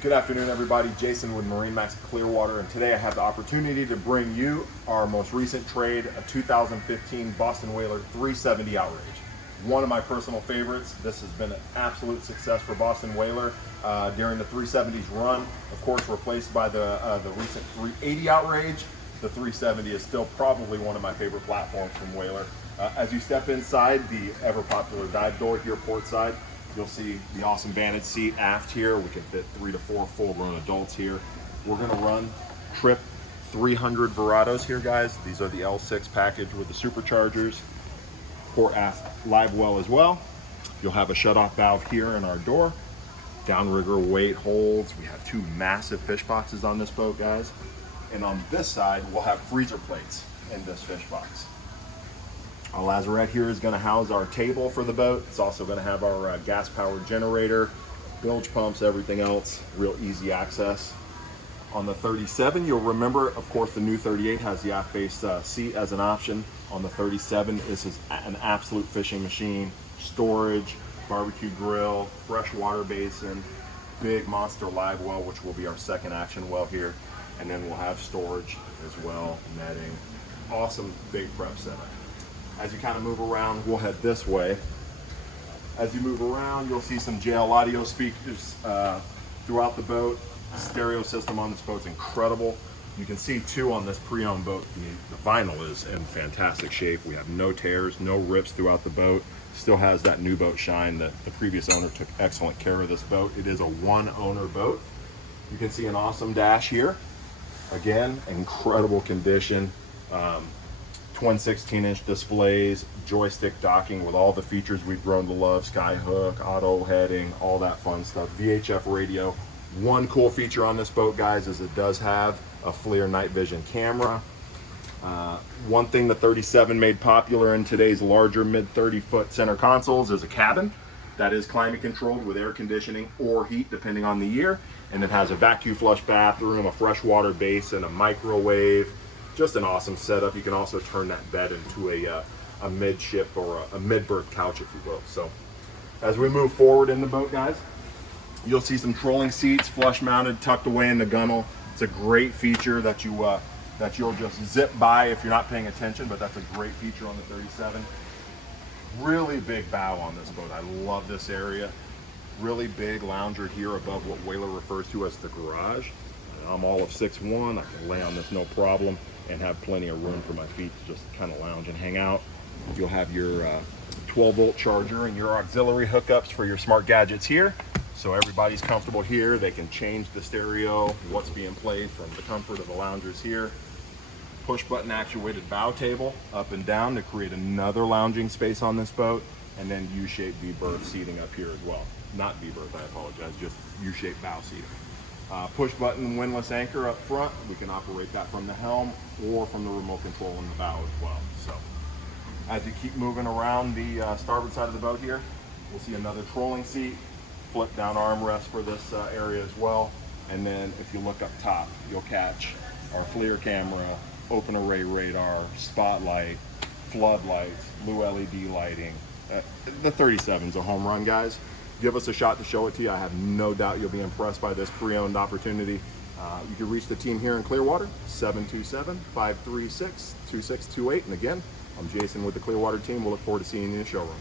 Good afternoon, everybody. Jason with MarineMax Clearwater, and today I have the opportunity to bring you our most recent trade, a 2015 Boston Whaler 370 Outrage. One of my personal favorites. This has been an absolute success for Boston Whaler during the 370's run. Of course, replaced by the recent 380 Outrage. The 370 is still probably one of my favorite platforms from Whaler. As you step inside the ever popular dive door here port side, you'll see the awesome vantage seat aft here. We can fit 3 to 4 full-grown adults here. We're gonna run Trip 300 Verados here, guys. These are the L6 package with the superchargers. Port aft live well as well. You'll have a shut-off valve here in our door. Downrigger weight holds. We have 2 massive fish boxes on this boat, guys. And on this side, we'll have freezer plates in this fish box. Our lazarette here is going to house our table for the boat. It's also going to have our gas-powered generator, bilge pumps, everything else. Real easy access. On the 37, you'll remember, of course, the new 38 has the aft-face seat as an option. On the 37, this is an absolute fishing machine. Storage, barbecue grill, freshwater basin, big monster live well, which will be our second action well here. And then we'll have storage as well, netting. Awesome big prep setup. As you kind of move around, we'll head this way. As you move around, you'll see some JL audio speakers throughout the boat. Stereo system on this boat's incredible. You can see too on this pre-owned boat, the vinyl is in fantastic shape. We have no tears, no rips throughout the boat. Still has that new boat shine. The previous owner took excellent care of this boat. It is a one-owner boat. You can see an awesome dash here. Again, incredible condition. Twin 16-inch displays, joystick docking with all the features we've grown to love, sky hook, auto heading, all that fun stuff. VHF radio. One cool feature on this boat, guys, is it does have a FLIR night vision camera. One thing the 37 made popular in today's larger mid 30-foot center consoles is a cabin that is climate controlled with air conditioning or heat depending on the year, and it has a vacuum flush bathroom, a freshwater basin, a microwave. Just an awesome setup. You can also turn that bed into a midship or a mid-berth couch, if you will. So as we move forward in the boat, guys, you'll see some trolling seats, flush mounted, tucked away in the gunnel. It's a great feature that you'll just zip by if you're not paying attention, but that's a great feature on the 37. Really big bow on this boat. I love this area. Really big lounger here above what Whaler refers to as the garage. I'm all of 6'1". I can lay on this no problem and have plenty of room for my feet to just kind of lounge and hang out. You'll have your 12-volt charger and your auxiliary hookups for your smart gadgets here. So everybody's comfortable here. They can change the stereo, what's being played from the comfort of the loungers here. Push button actuated bow table up and down to create another lounging space on this boat. And then U-shaped V-berth seating up here as well. Not V-berth, I apologize, just U-shaped bow seating. Push button windlass anchor up front. We can operate that from the helm or from the remote control in the bow as well. So as you keep moving around the starboard side of the boat here, we'll see another trolling seat, flip down armrest for this area as well. And then if you look up top, you'll catch our FLIR camera, open array radar, spotlight, floodlights, blue LED lighting. The 37's a home run, guys. Give us a shot to show it to you. I have no doubt you'll be impressed by this pre-owned opportunity. You can reach the team here in Clearwater, 727-536-2628. And again, I'm Jason with the Clearwater team. We'll look forward to seeing you in the showroom.